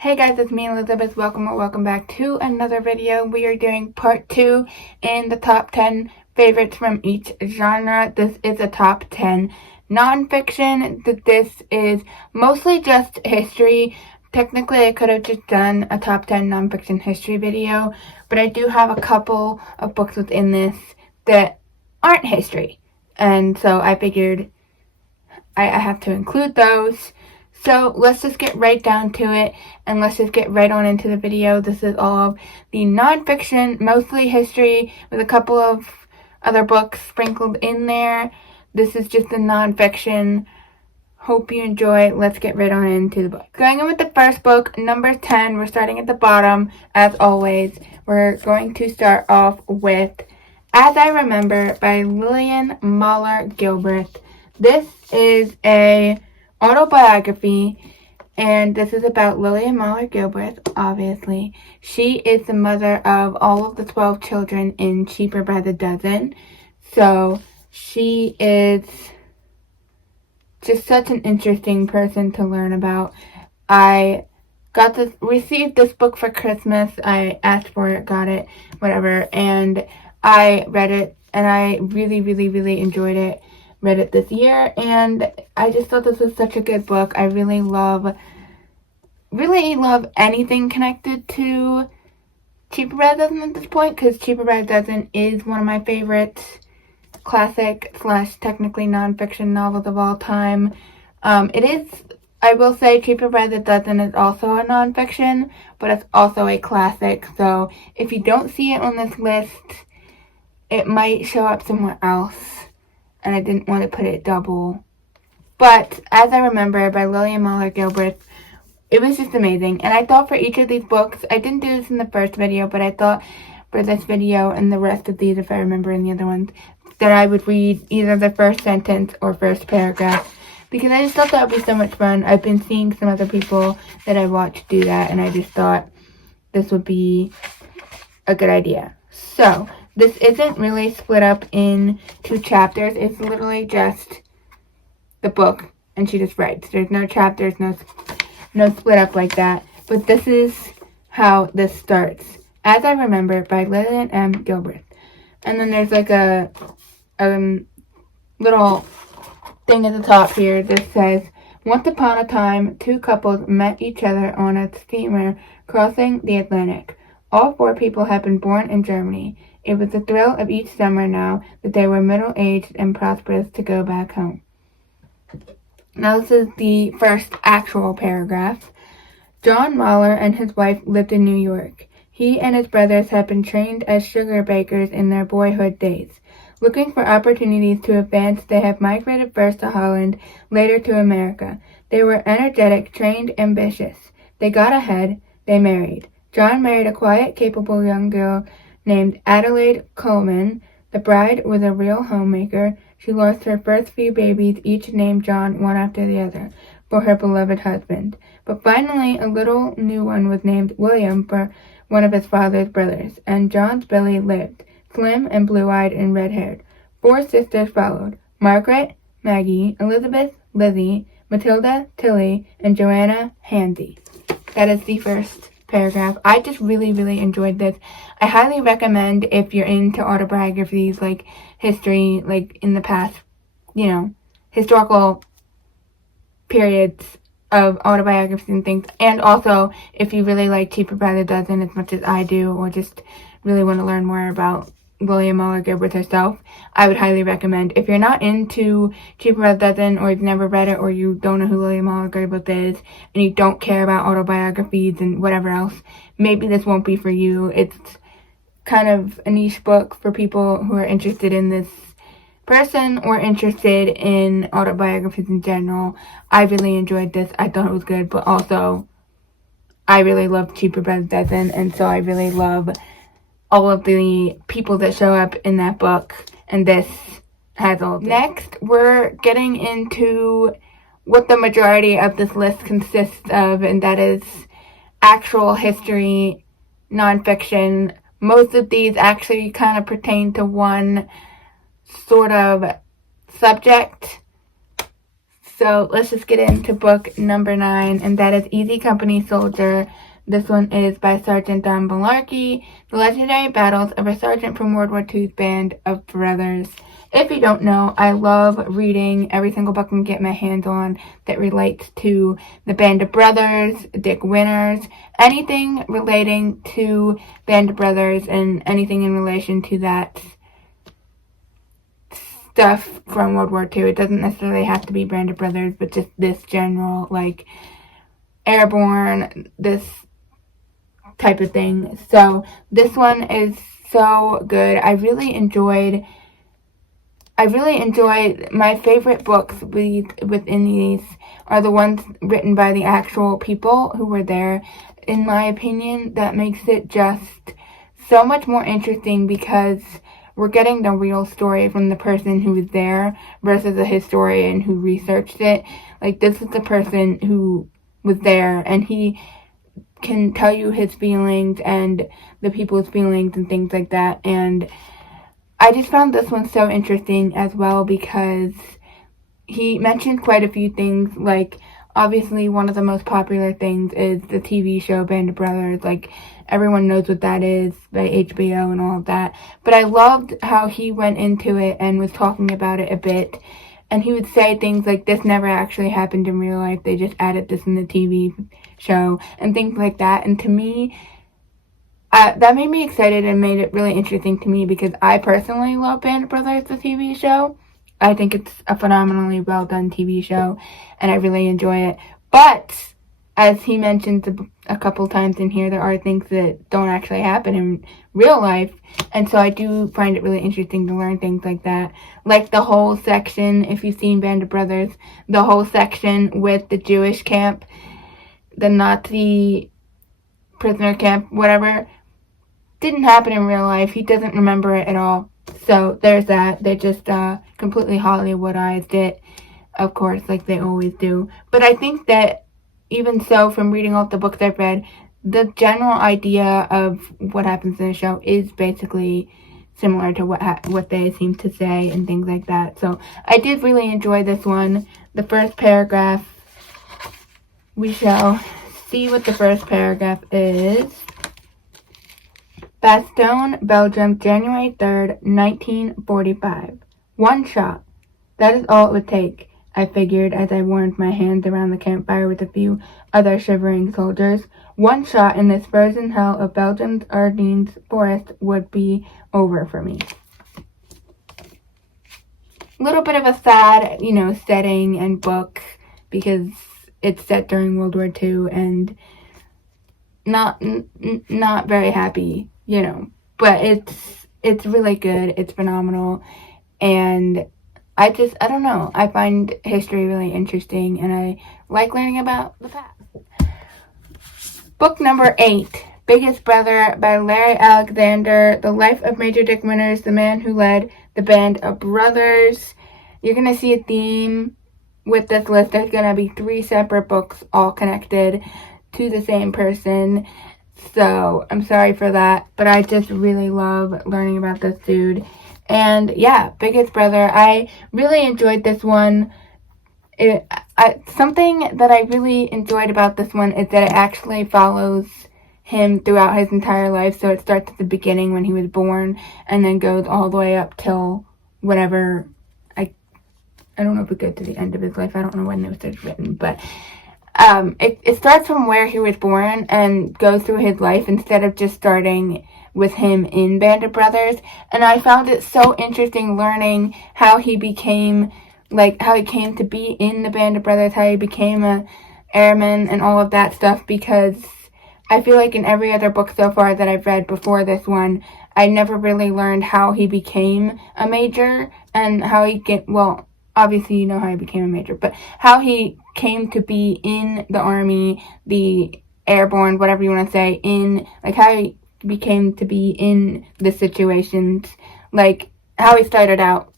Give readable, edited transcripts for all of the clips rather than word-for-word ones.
Hey guys, it's me Elizabeth. Welcome back to another video. We are doing part 2 in the top 10 favorites from each genre. This is a top 10 nonfiction. This is mostly just history. Technically, I could have just done a top 10 nonfiction history video, but I do have a couple of books within this that aren't history. And so I figured I have to include those. So let's just get right down to it, and let's just get right on into the video. This is all of the nonfiction, mostly history, with a couple of other books sprinkled in there. This is just the nonfiction. Hope you enjoy. Let's get right on into the book. Going in with the first book, number 10. We're starting at the bottom, as always. We're going to start off with As I Remember by Lillian Mahler Gilbreth. This is a autobiography, and this is about Lillian Mahler Gilbreth, obviously. She is the mother of all of the 12 children in Cheaper by the Dozen. So she is just such an interesting person to learn about. I received this book for Christmas. I asked for it, got it, whatever, and I read it, and I really enjoyed it. Read it this year, and I just thought this was such a good book. I really love anything connected to Cheaper by the Dozen at this point, because Cheaper by the Dozen is one of my favorite classic / technically nonfiction novels of all time. It is, I will say, Cheaper by the Dozen is also a nonfiction, but it's also a classic. So if you don't see it on this list, it might show up somewhere else, and I didn't want to put it double. But As I Remember by Lillian Mahler Gilbreth, it was just amazing. And I thought for each of these books, I didn't do this in the first video, but I thought for this video and the rest of these, if I remember in the other ones, that I would read either the first sentence or first paragraph, because I just thought that would be so much fun. I've been seeing some other people that I watch do that, and I just thought this would be a good idea. So this isn't really split up in 2 chapters. It's literally just the book, and she just writes. There's no chapters, no split up like that. But this is how this starts. As I Remember by Lillian M. Gilbreth. And then there's like a little thing at the top here that says, once upon a time, 2 couples met each other on a steamer crossing the Atlantic. All 4 people had been born in Germany. It was the thrill of each summer now that they were middle-aged and prosperous to go back home. Now this is the first actual paragraph. John Mahler and his wife lived in New York. He and his brothers had been trained as sugar bakers in their boyhood days. Looking for opportunities to advance, they had migrated first to Holland, later to America. They were energetic, trained, ambitious. They got ahead. They married. John married a quiet, capable young girl named Adelaide Coleman. The bride was a real homemaker. She lost her first few babies, each named John, one after the other, for her beloved husband. But finally, a little new one was named William for one of his father's brothers, and John's Billy lived, slim and blue-eyed and red-haired. 4 sisters followed: Margaret, Maggie, Elisabeth, Lizzie, Matilda, Tilly, and Joanna Hansy. That is the first paragraph. I just really enjoyed this. I highly recommend, if you're into autobiographies, like history, like in the past, historical periods of autobiographies and things, and also if you really like Cheaper by the Dozen as much as I do, or just really want to learn more about Lillian Mahler Gilbreth herself, I would highly recommend. If you're not into Cheaper by the Dozen, or you've never read it, or you don't know who Lillian Mahler Gilbreth is, and you don't care about autobiographies and whatever else, maybe this won't be for you. It's kind of a niche book for people who are interested in this person or interested in autobiographies in general. I really enjoyed this. I thought it was good, but also I really love Cheaper by the Dozen, and so I really love all of the people that show up in that book, and this has all of them. Next, we're getting into what the majority of this list consists of, and that is actual history, nonfiction. Most of these actually kind of pertain to one sort of subject. So let's just get into book number 9, and that is Easy Company Soldier. This one is by Sergeant Don Malarkey, The Legendary Battles of a Sergeant from World War II's Band of Brothers. If you don't know, I love reading every single book I can get my hands on that relates to the Band of Brothers, Dick Winters, anything relating to Band of Brothers and anything in relation to that stuff from World War II. It doesn't necessarily have to be Band of Brothers, but just this general, like, airborne, this type of thing. So this one is so good. I really enjoyed my favorite books within these are the ones written by the actual people who were there. In my opinion, that makes it just so much more interesting because we're getting the real story from the person who was there versus a historian who researched it. Like, this is the person who was there, and he can tell you his feelings and the people's feelings and things like that. And I just found this one so interesting as well because he mentioned quite a few things. Like, obviously one of the most popular things is the TV show Band of Brothers. Like, everyone knows what that is by HBO and all of that. But I loved how he went into it and was talking about it a bit. And he would say things like, this never actually happened in real life. They just added this in the TV show and things like that. And to me, that made me excited and made it really interesting to me because I personally love Band of Brothers, the TV show. I think it's a phenomenally well done TV show and I really enjoy it. But as he mentioned a couple times in here, there are things that don't actually happen in real life. And so I do find it really interesting to learn things like that. Like the whole section, if you've seen Band of Brothers, the whole section with the Jewish camp, the Nazi prisoner camp, whatever, didn't happen in real life. He doesn't remember it at all. So there's that. They just completely Hollywoodized it, of course, like they always do. But I think that even so, from reading all the books I've read, the general idea of what happens in the show is basically similar to what they seem to say and things like that. So I did really enjoy this one. The first paragraph, we shall see what the first paragraph is. Bastogne, Belgium, January 3rd, 1945. One shot. That is all it would take, I figured as I warmed my hands around the campfire with a few other shivering soldiers. One shot in this frozen hell of Belgium's Ardennes forest would be over for me. A little bit of a sad, setting and book because it's set during World War II and not very happy, but it's really good. It's phenomenal. And I don't know. I find history really interesting and I like learning about the past. Book number 8, Biggest Brother by Larry Alexander, The Life of Major Dick Winters, the man who led the Band of Brothers. You're going to see a theme with this list. There's going to be 3 separate books all connected to the same person. So I'm sorry for that, but I just really love learning about this dude. And yeah, Biggest Brother. I really enjoyed this one. Something that I really enjoyed about this one is that it actually follows him throughout his entire life. So it starts at the beginning when he was born and then goes all the way up till whatever. I don't know if it goes to the end of his life. I don't know when it was written, but it starts from where he was born and goes through his life instead of just starting with him in Band of Brothers. And I found it so interesting learning how he became, how he came to be in the Band of Brothers, how he became a airman and all of that stuff, because I feel like in every other book so far that I've read before this one, I never really learned how he became a major and how he obviously you know how he became a major, but how he came to be in the army, the airborne, whatever you want to say, how he became to be in the situations, how he started out.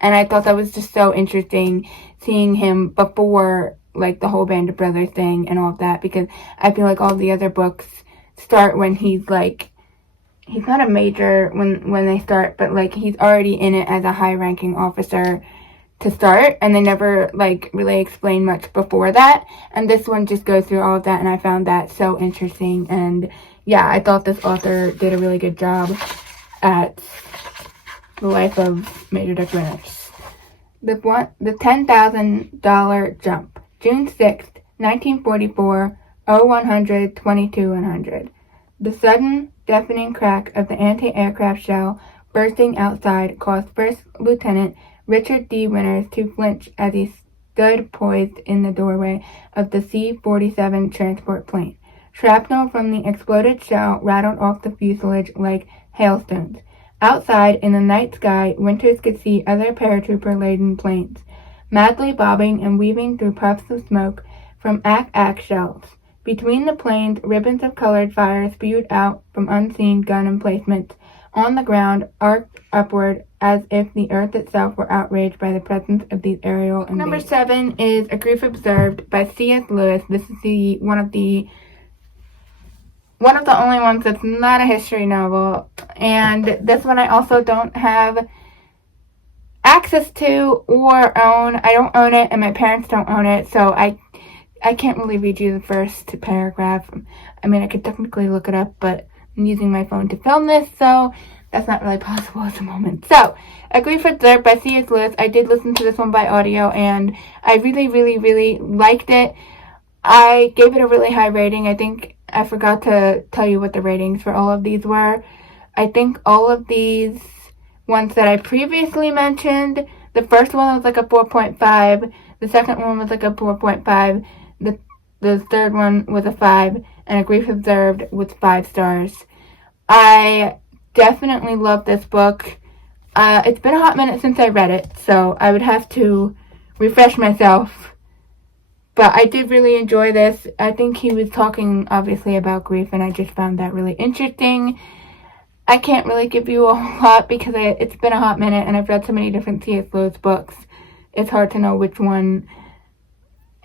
And I thought that was just so interesting seeing him before, the whole Band of Brothers thing and all of that, because I feel like all the other books start when he's he's not a major when they start, but he's already in it as a high-ranking officer to start, and they never like really explain much before that, and this one just goes through all of that, and I found that so interesting. And yeah, I thought this author did a really good job at the life of Major Dick Reiss. The $10,000 jump, June 6th, 1944, 0100 22 100. The sudden, deafening crack of the anti-aircraft shell bursting outside caused First Lieutenant Richard D. Winters to flinch as he stood poised in the doorway of the C-47 transport plane. Shrapnel from the exploded shell rattled off the fuselage like hailstones. Outside, in the night sky, Winters could see other paratrooper-laden planes, madly bobbing and weaving through puffs of smoke from AK shells. Between the planes, ribbons of colored fire spewed out from unseen gun emplacements on the ground, arced upward as if the earth itself were outraged by the presence of these aerial invaders. Number 7 is A Grief Observed by C.S. Lewis. This is one of the only ones that's not a history novel, and this one I also don't have access to or own. I don't own it, and my parents don't own it, so I can't really read you the first paragraph. I mean, I could technically look it up, but I'm using my phone to film this, so that's not really possible at the moment. So, A Grief Observed by C.S. Lewis. I did listen to this one by audio, and I really, really, really liked it. I gave it a really high rating. I think I forgot to tell you what the ratings for all of these were. I think all of these ones that I previously mentioned, the first one was like a 4.5, the second one was like a 4.5, the third one was a 5, and A Grief Observed was 5 stars. I definitely love this book. It's been a hot minute since I read it, so I would have to refresh myself. But I did really enjoy this. I think he was talking, obviously, about grief, and I just found that really interesting. I can't really give you a whole lot because it's been a hot minute, and I've read so many different C.S. Lewis books. It's hard to know which one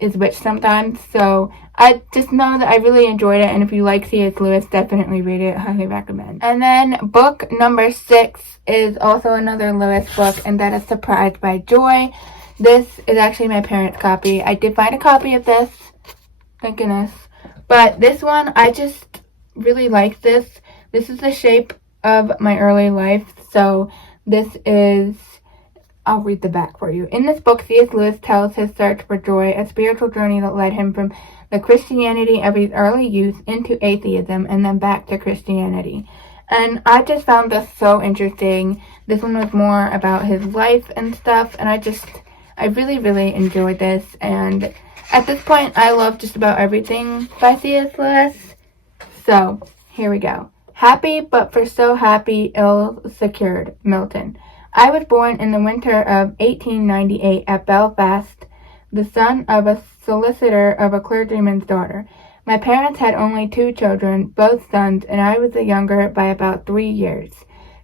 is which sometimes. So I just know that I really enjoyed it, and if you like C.S. Lewis, definitely read it. Highly recommend. And then book number 6 is also another Lewis book, and that is Surprised by Joy. This is actually my parents' copy. I did find a copy of this. Thank goodness. But this one, I just really like this. This is the shape of my early life. So this is... I'll read the back for you. In this book, C.S. Lewis tells his search for joy, a spiritual journey that led him from the Christianity of his early youth into atheism and then back to Christianity. And I just found this so interesting. This one was more about his life and stuff, and I really, really enjoyed this, and at this point, I love just about everything by C.S. Lewis. So, here we go. Happy, but for so happy, ill-secured, Milton. I was born in the winter of 1898 at Belfast, the son of a solicitor of a clergyman's daughter. My parents had only 2 children, both sons, and I was the younger by about 3 years.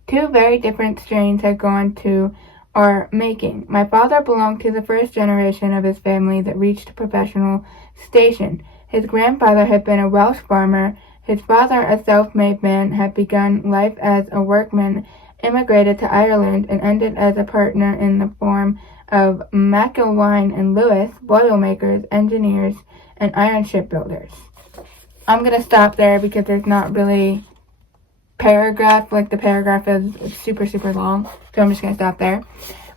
2 very different strains had gone to our making. My father belonged to the first generation of his family that reached professional station. His grandfather had been a Welsh farmer. His father, a self-made man, had begun life as a workman, immigrated to Ireland, and ended as a partner in the firm of McIlwaine and Lewis, boilermakers, engineers, and iron shipbuilders. I'm going to stop there because there's not really paragraph, like the paragraph is super, super long, so I'm just going to stop there.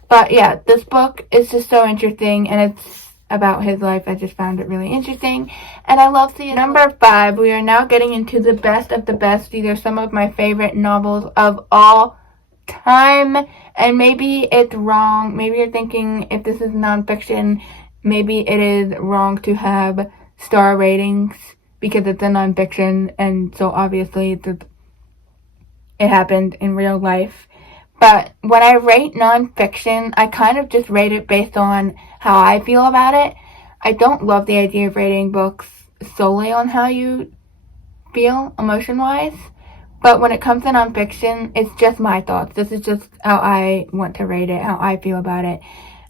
But yeah, this book is just so interesting, and it's about his life. I just found it really interesting, and I love the number 5. We are now getting into the best of the best. These are some of my favorite novels of all time, and maybe it's wrong. Maybe you're thinking if this is nonfiction, maybe it is wrong to have star ratings because it's a nonfiction, and so obviously it happened in real life. But when I rate nonfiction, I kind of just rate it based on how I feel about it. I don't love the idea of rating books solely on how you feel emotion-wise. But when it comes to nonfiction, it's just my thoughts. This is just how I want to rate it, how I feel about it.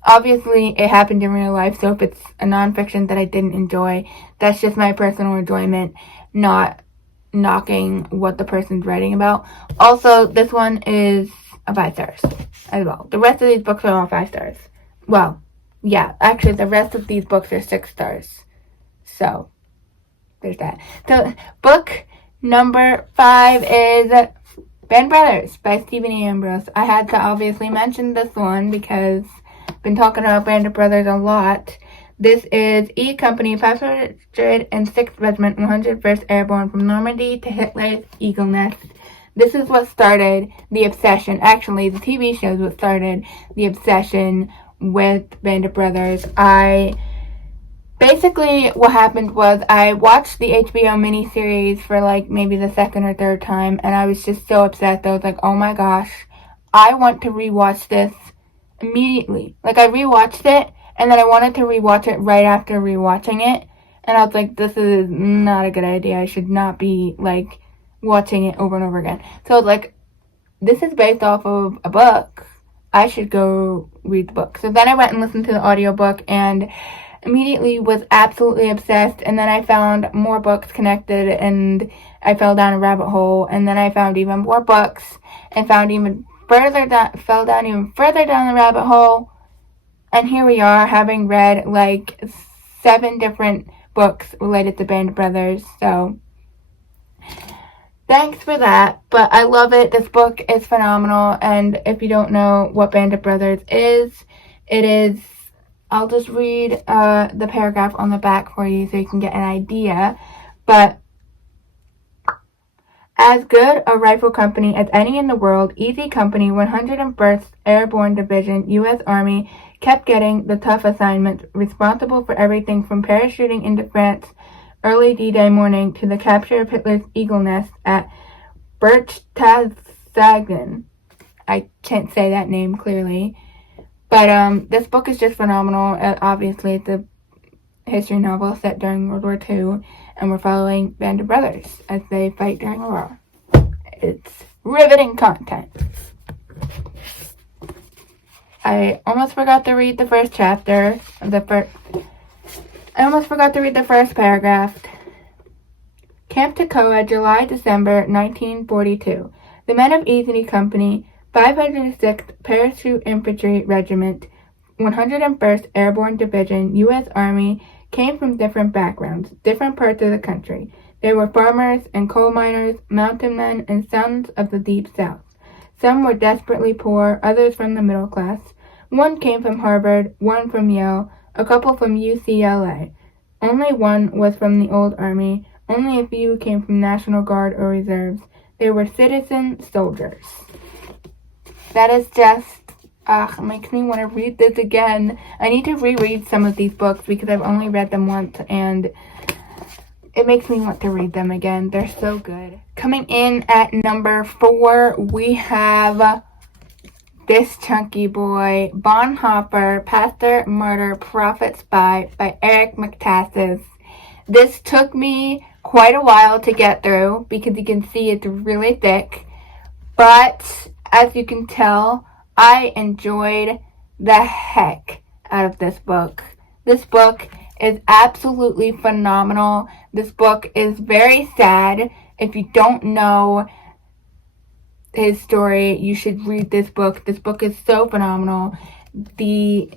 Obviously, it happened in real life, so if it's a nonfiction that I didn't enjoy, that's just my personal enjoyment, not knocking what the person's writing about. Also, this one is a 5 stars as well. The rest of these books are all 5 stars. well, yeah, actually the rest of these books are 6 stars. So, there's that. So, book number 5 is Band of Brothers by Stephen E. Ambrose. I had to obviously mention this one because I've been talking about Band of Brothers a lot. This is E Company, 506th Regiment, 101st Airborne, from Normandy to Hitler's Eagle Nest. This is what started the obsession. Actually, the TV show is what started the obsession with Band of Brothers. Basically, what happened was I watched the HBO miniseries for like maybe the second or third time, and I was just so obsessed. I was like, oh my gosh, I want to rewatch this immediately. Like, I rewatched it, and then I wanted to rewatch it right after rewatching it, and I was like, this is not a good idea. I should not be, like, watching it over and over again. So I was like, this is based off of a book. I should go read the book. So then I went and listened to the audiobook, and immediately was absolutely obsessed, and then I found more books connected, and I fell down a rabbit hole, and then I found even more books, and fell down even further down the rabbit hole, and here we are, having read like 7 different books related to Band of Brothers. So thanks for that, but I love it. This book is phenomenal, and if you don't know what Band of Brothers is, it is, I'll just read the paragraph on the back for you so you can get an idea. But as good a rifle company as any in the world, Easy Company, 101st Airborne Division, U.S. Army, kept getting the tough assignments, responsible for everything from parachuting into France early D-Day morning to the capture of Hitler's Eagle Nest at Berchtesgaden. I can't say that name clearly. But this book is just phenomenal. Obviously, it's a history novel set during World War II, and we're following Band of Brothers as they fight during the war. It's riveting content. I almost forgot to read the first chapter. I almost forgot to read the first paragraph. Camp Toccoa, July-December 1942. The men of Easy Company, 506th Parachute Infantry Regiment, 101st Airborne Division, U.S. Army, came from different backgrounds, different parts of the country. They were farmers and coal miners, mountain men, and sons of the Deep South. Some were desperately poor, others from the middle class. One came from Harvard, one from Yale, a couple from UCLA. Only one was from the old Army. Only a few came from National Guard or Reserves. They were citizen soldiers. That is just, it makes me want to read this again. I need to reread some of these books because I've only read them once, and it makes me want to read them again. They're so good. Coming in at number 4, we have this chunky boy, Bonhoeffer, Pastor, Martyr, Prophet, Spy by Eric McTassis. This took me quite a while to get through because you can see it's really thick, but as you can tell, I enjoyed the heck out of this book. This book is absolutely phenomenal. This book is very sad. If you don't know his story, you should read this book. This book is so phenomenal. The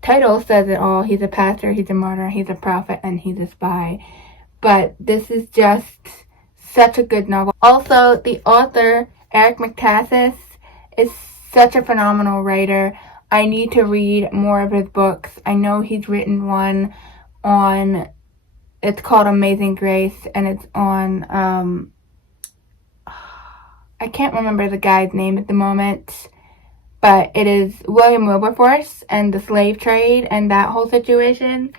title says it all. He's a pastor, he's a martyr, he's a prophet, and he's a spy. But this is just such a good novel. Also, the author, Eric McTassis, is such a phenomenal writer. I need to read more of his books. I know he's written one on, it's called Amazing Grace, and it's on, I can't remember the guy's name at the moment, but it is William Wilberforce and the slave trade and that whole situation.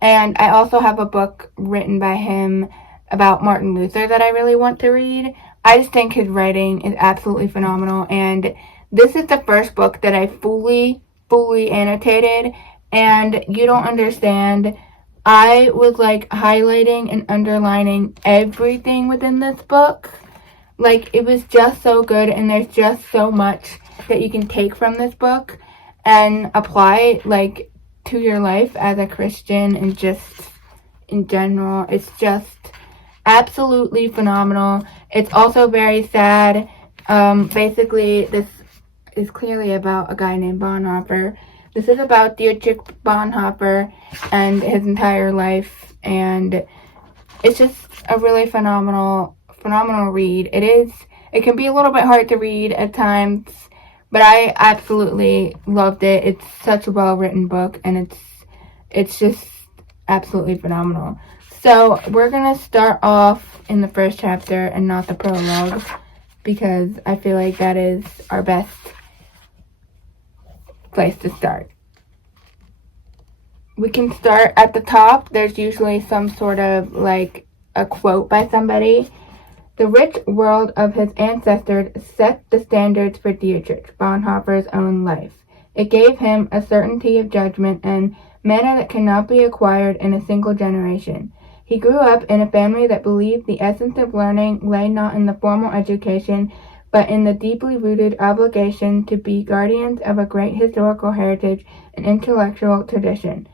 And I also have a book written by him about Martin Luther that I really want to read. I just think his writing is absolutely phenomenal, and this is the first book that I fully annotated, and you don't understand. I was like highlighting and underlining everything within this book. Like, it was just so good, and there's just so much that you can take from this book and apply, like, to your life as a Christian and just in general. It's just absolutely phenomenal. It's also very sad. Basically, this is clearly about a guy named Bonhoeffer. This is about Dietrich Bonhoeffer and his entire life, and it's just a really phenomenal read. It can be a little bit hard to read at times, but I absolutely loved it. It's such a well-written book, and it's just absolutely phenomenal. So we're going to start off in the first chapter and not the prologue, because I feel like that is our best place to start. We can start at the top. There's usually some sort of like a quote by somebody. The rich world of his ancestors set the standards for Dietrich Bonhoeffer's own life. It gave him a certainty of judgment and manner that cannot be acquired in a single generation. He grew up in a family that believed the essence of learning lay not in the formal education, but in the deeply rooted obligation to be guardians of a great historical heritage and intellectual tradition.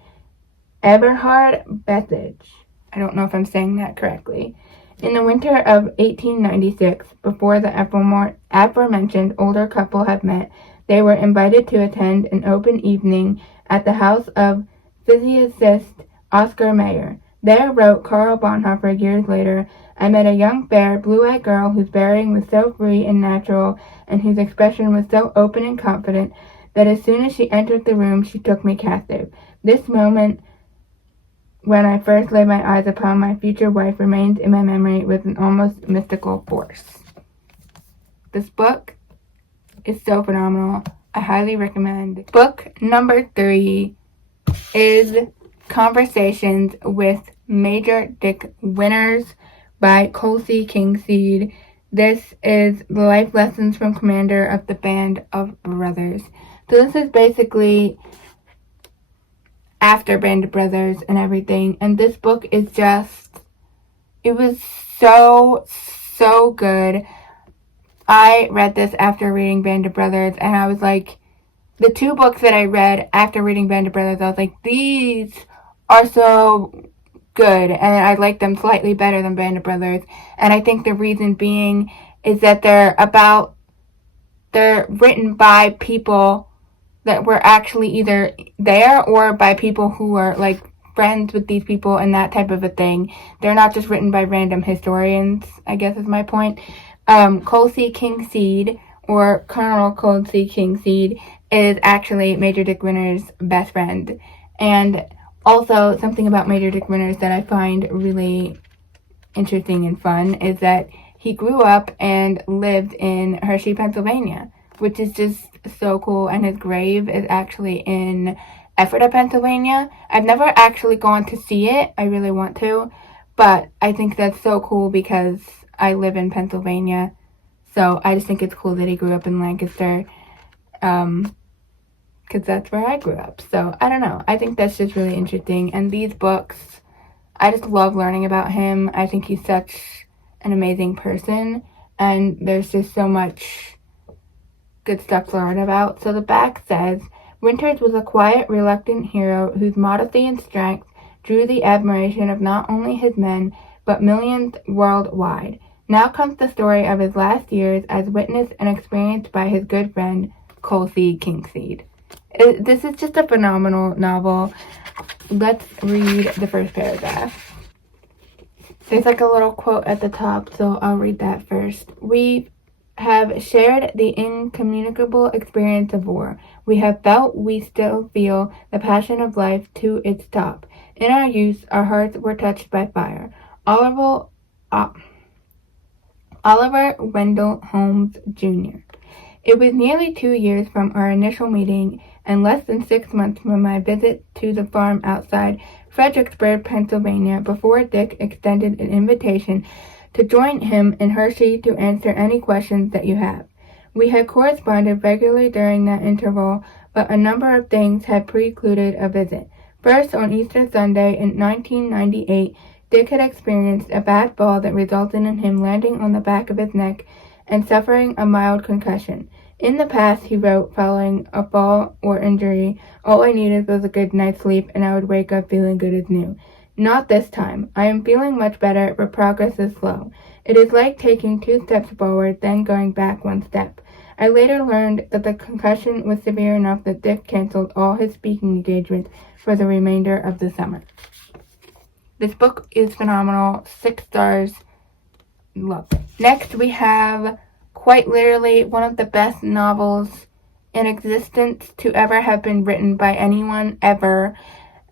Eberhard Bethage. I don't know if I'm saying that correctly. In the winter of 1896, before the aforementioned older couple had met, they were invited to attend an open evening at the house of physicist Oscar Mayer. There, wrote Karl Bonhoeffer years later, I met a young, fair, blue-eyed girl whose bearing was so free and natural, and whose expression was so open and confident, that as soon as she entered the room, she took me captive. This moment, when I first laid my eyes upon my future wife, remains in my memory with an almost mystical force. This book is so phenomenal. I highly recommend. Book number 3 is Conversations with Major Dick Winters by Colsey Kingseed. This is the life lessons from Commander of the Band of Brothers. So this is basically after Band of Brothers and everything, and this book is it was so good. I read this after reading Band of Brothers, and I was like, the 2 books that I read after reading Band of Brothers, I was like, these are so good, and I like them slightly better than Band of Brothers, and I think the reason being is that they're written by people that were actually either there or by people who were like friends with these people and that type of a thing. They're not just written by random historians, I guess is my point. Colsey Kingseed, or Colonel Colsey Kingseed, is actually Major Dick Winters' best friend. And also, something about Major Dick Winters that I find really interesting and fun is that he grew up and lived in Hershey, Pennsylvania, which is just so cool, and his grave is actually in Ephrata, Pennsylvania. I've never actually gone to see it. I really want to, but I think that's so cool because I live in Pennsylvania, so I just think it's cool that he grew up in Lancaster, because that's where I grew up. So I don't know, I think that's just really interesting, and these books, I just love learning about him. I think he's such an amazing person, and there's just so much good stuff to learn about. So the back says, Winters was a quiet, reluctant hero whose modesty and strength drew the admiration of not only his men, but millions worldwide. Now comes the story of his last years as witnessed and experienced by his good friend, Colsey Kingseed. This is just a phenomenal novel. Let's read the first paragraph. There's like a little quote at the top, so I'll read that first. We have shared the incommunicable experience of war. We have felt, we still feel, the passion of life to its top. In our youth, our hearts were touched by fire. Oliver Wendell Holmes, Jr. It was nearly 2 years from our initial meeting and less than 6 months from my visit to the farm outside Fredericksburg, Pennsylvania, before Dick extended an invitation to join him in Hershey to answer any questions that you have. We had corresponded regularly during that interval, but a number of things had precluded a visit. First, on Easter Sunday in 1998, Dick had experienced a bad fall that resulted in him landing on the back of his neck and suffering a mild concussion. In the past, he wrote, following a fall or injury, all I needed was a good night's sleep and I would wake up feeling good as new. Not this time. I am feeling much better, but progress is slow. It is like taking 2 steps forward, then going back 1 step. I later learned that the concussion was severe enough that Dick canceled all his speaking engagements for the remainder of the summer. This book is phenomenal. 6 stars. Love it. Next, we have quite literally one of the best novels in existence to ever have been written by anyone ever.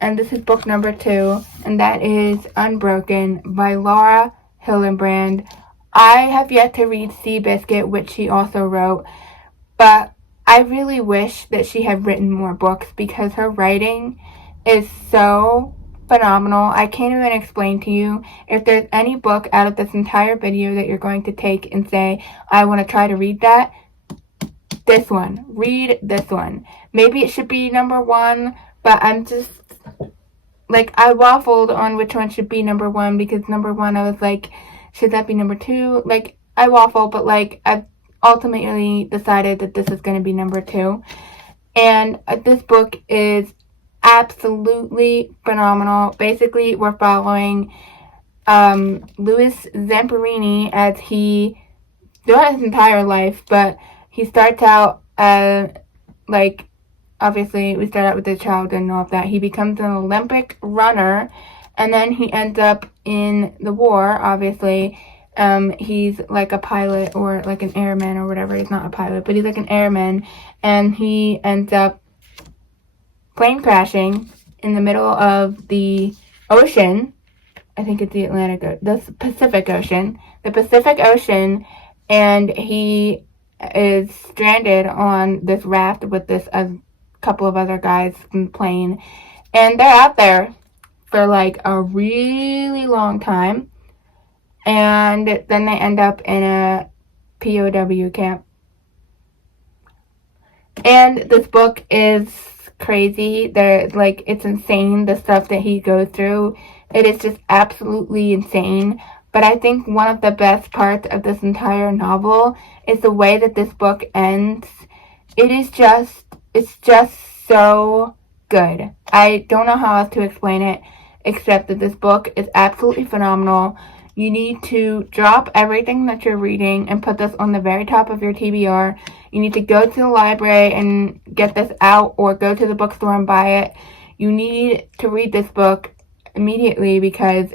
And this is book number 2, and that is Unbroken by Laura Hillenbrand. I have yet to read Seabiscuit, which she also wrote, but I really wish that she had written more books because her writing is so phenomenal. I can't even explain to you. If there's any book out of this entire video that you're going to take and say, I want to try to read that, this one. Read this one. Maybe it should be number 1, but I'm just, like, I waffled on which one should be number 1 because number 1, I was like, should that be number 2? Like, I waffle, but, like, I've ultimately decided that this is going to be number 2. And this book is absolutely phenomenal. Basically, we're following Louis Zamperini as he, throughout his entire life, but he starts out like, obviously, we start out with the childhood and all of that. He becomes an Olympic runner, and then he ends up in the war, obviously. He's like a pilot or like an airman or whatever. He's not a pilot, but he's like an airman, and he ends up plane crashing in the middle of the ocean. I think it's the Pacific Ocean. The Pacific Ocean, and he is stranded on this raft with this couple of other guys from the plane, and they're out there for like a really long time, and then they end up in a POW camp. And this book is crazy. It's insane, the stuff that he goes through. It is just absolutely insane. But I think one of the best parts of this entire novel is the way that this book ends. It's just so good. I don't know how else to explain it, except that this book is absolutely phenomenal. You need to drop everything that you're reading and put this on the very top of your TBR. You need to go to the library and get this out, or go to the bookstore and buy it. You need to read this book immediately because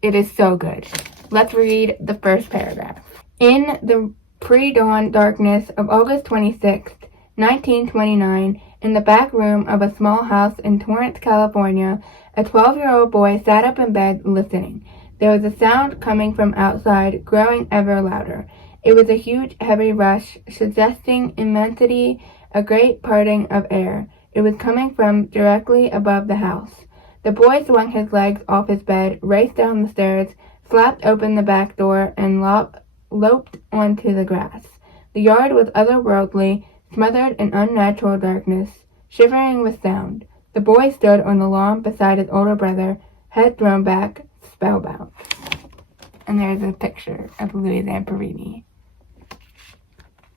it is so good. Let's read the first paragraph. In the pre-dawn darkness of August 26th, 1929, in the back room of a small house in Torrance, California, a 12-year-old boy sat up in bed listening. There was a sound coming from outside, growing ever louder. It was a huge, heavy rush, suggesting immensity, a great parting of air. It was coming from directly above the house. The boy swung his legs off his bed, raced down the stairs, slapped open the back door, and loped onto the grass. The yard was otherworldly, smothered in unnatural darkness, shivering with sound. The boy stood on the lawn beside his older brother, head thrown back, spellbound. And there's a picture of Louis Zamperini.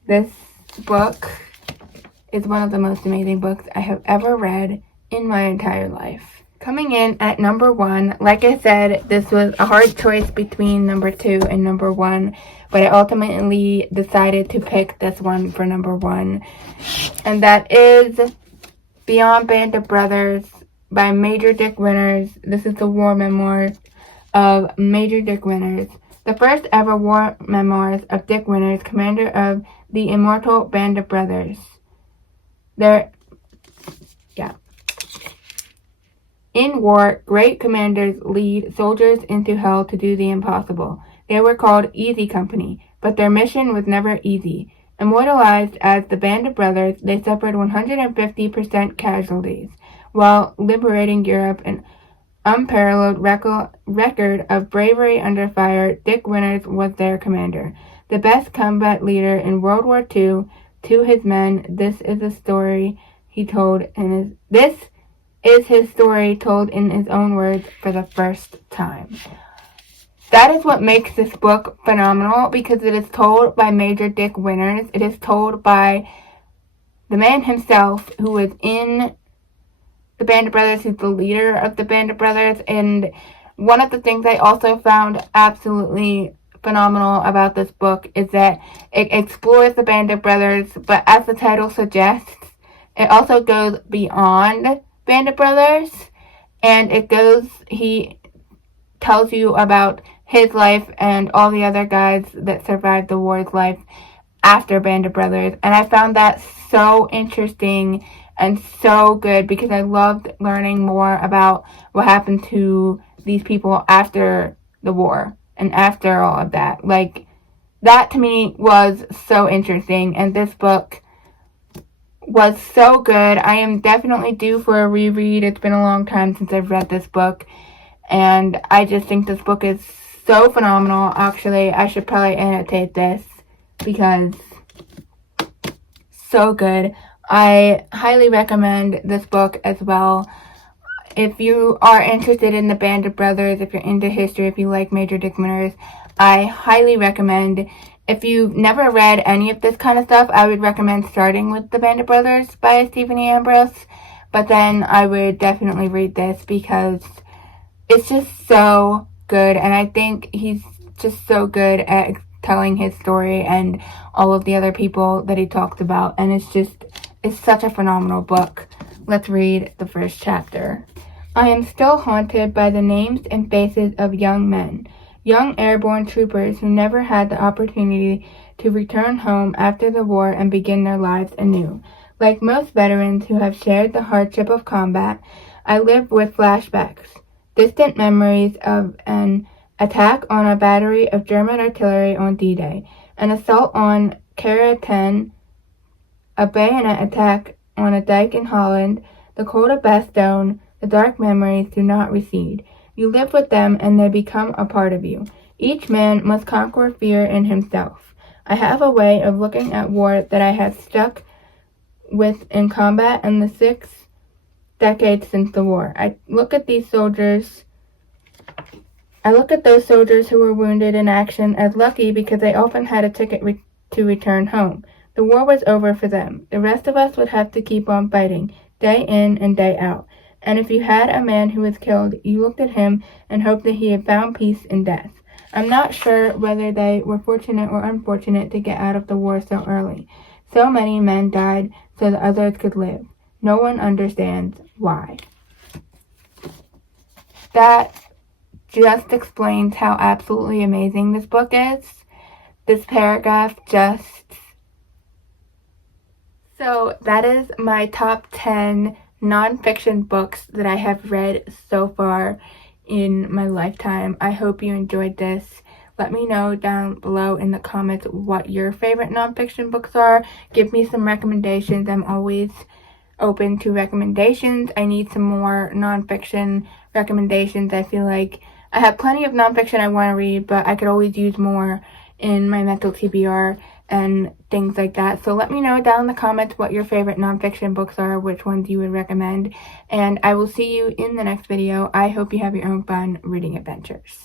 This book is one of the most amazing books I have ever read in my entire life. Coming in at number 1, like I said, this was a hard choice between number 2 and number 1, but I ultimately decided to pick this one for number 1, and that is Beyond Band of Brothers by Major Dick Winters. This is the war memoir of Major Dick Winters, the first ever war memoirs of Dick Winters, commander of the immortal Band of Brothers. In war, great commanders lead soldiers into hell to do the impossible. They were called Easy Company, but their mission was never easy. Immortalized as the Band of Brothers, they suffered 150% casualties, while liberating Europe. An unparalleled record of bravery under fire. Dick Winters was their commander, the best combat leader in World War II. To his men, this is a story he told his story told in his own words for the first time. That is what makes this book phenomenal, because it is told by Major Dick Winters. It is told by the man himself, who was in the Band of Brothers, who's the leader of the Band of Brothers. And one of the things I also found absolutely phenomenal about this book is that it explores the Band of Brothers, but as the title suggests, it also goes beyond Band of Brothers, and he tells you about his life and all the other guys that survived the war's life after Band of Brothers, and I found that so interesting and so good because I loved learning more about what happened to these people after the war and after all of that. Like, that to me was so interesting, and this book was so good. I am definitely due for a reread. It's been a long time since I've read this book, and I just think this book is so phenomenal. Actually, I should probably annotate this because so good. I highly recommend this book as well. If you are interested in the Band of Brothers, if you're into history, if you like Major Dick Winters, I highly recommend. If you've never read any of this kind of stuff, I would recommend starting with The Band of Brothers by Stephen E. Ambrose. But then I would definitely read this because it's just so good. And I think he's just so good at telling his story and all of the other people that he talks about. And it's such a phenomenal book. Let's read the first chapter. I am still haunted by the names and faces of young men. Young airborne troopers who never had the opportunity to return home after the war and begin their lives anew. Like most veterans who have shared the hardship of combat, I live with flashbacks, distant memories of an attack on a battery of German artillery on D-Day, an assault on Karaten, a bayonet attack on a dike in Holland, the cold of Bastogne. The dark memories do not recede. You live with them and they become a part of you. Each man must conquer fear in himself. I have a way of looking at war that I have stuck with in combat in the 6 decades since the war. I look at those soldiers who were wounded in action as lucky because they often had a ticket to return home. The war was over for them. The rest of us would have to keep on fighting, day in and day out. And if you had a man who was killed, you looked at him and hoped that he had found peace in death. I'm not sure whether they were fortunate or unfortunate to get out of the war so early. So many men died so that others could live. No one understands why. That just explains how absolutely amazing this book is. This paragraph just... So that is my top 10 nonfiction books that I have read so far in my lifetime. I hope you enjoyed this. Let me know down below in the comments what your favorite nonfiction books are. Give me some recommendations. I'm always open to recommendations. I need some more nonfiction recommendations. I feel like I have plenty of nonfiction I want to read, but I could always use more in my mental TBR and things like that. So let me know down in the comments what your favorite nonfiction books are, which ones you would recommend, and I will see you in the next video. I hope you have your own fun reading adventures.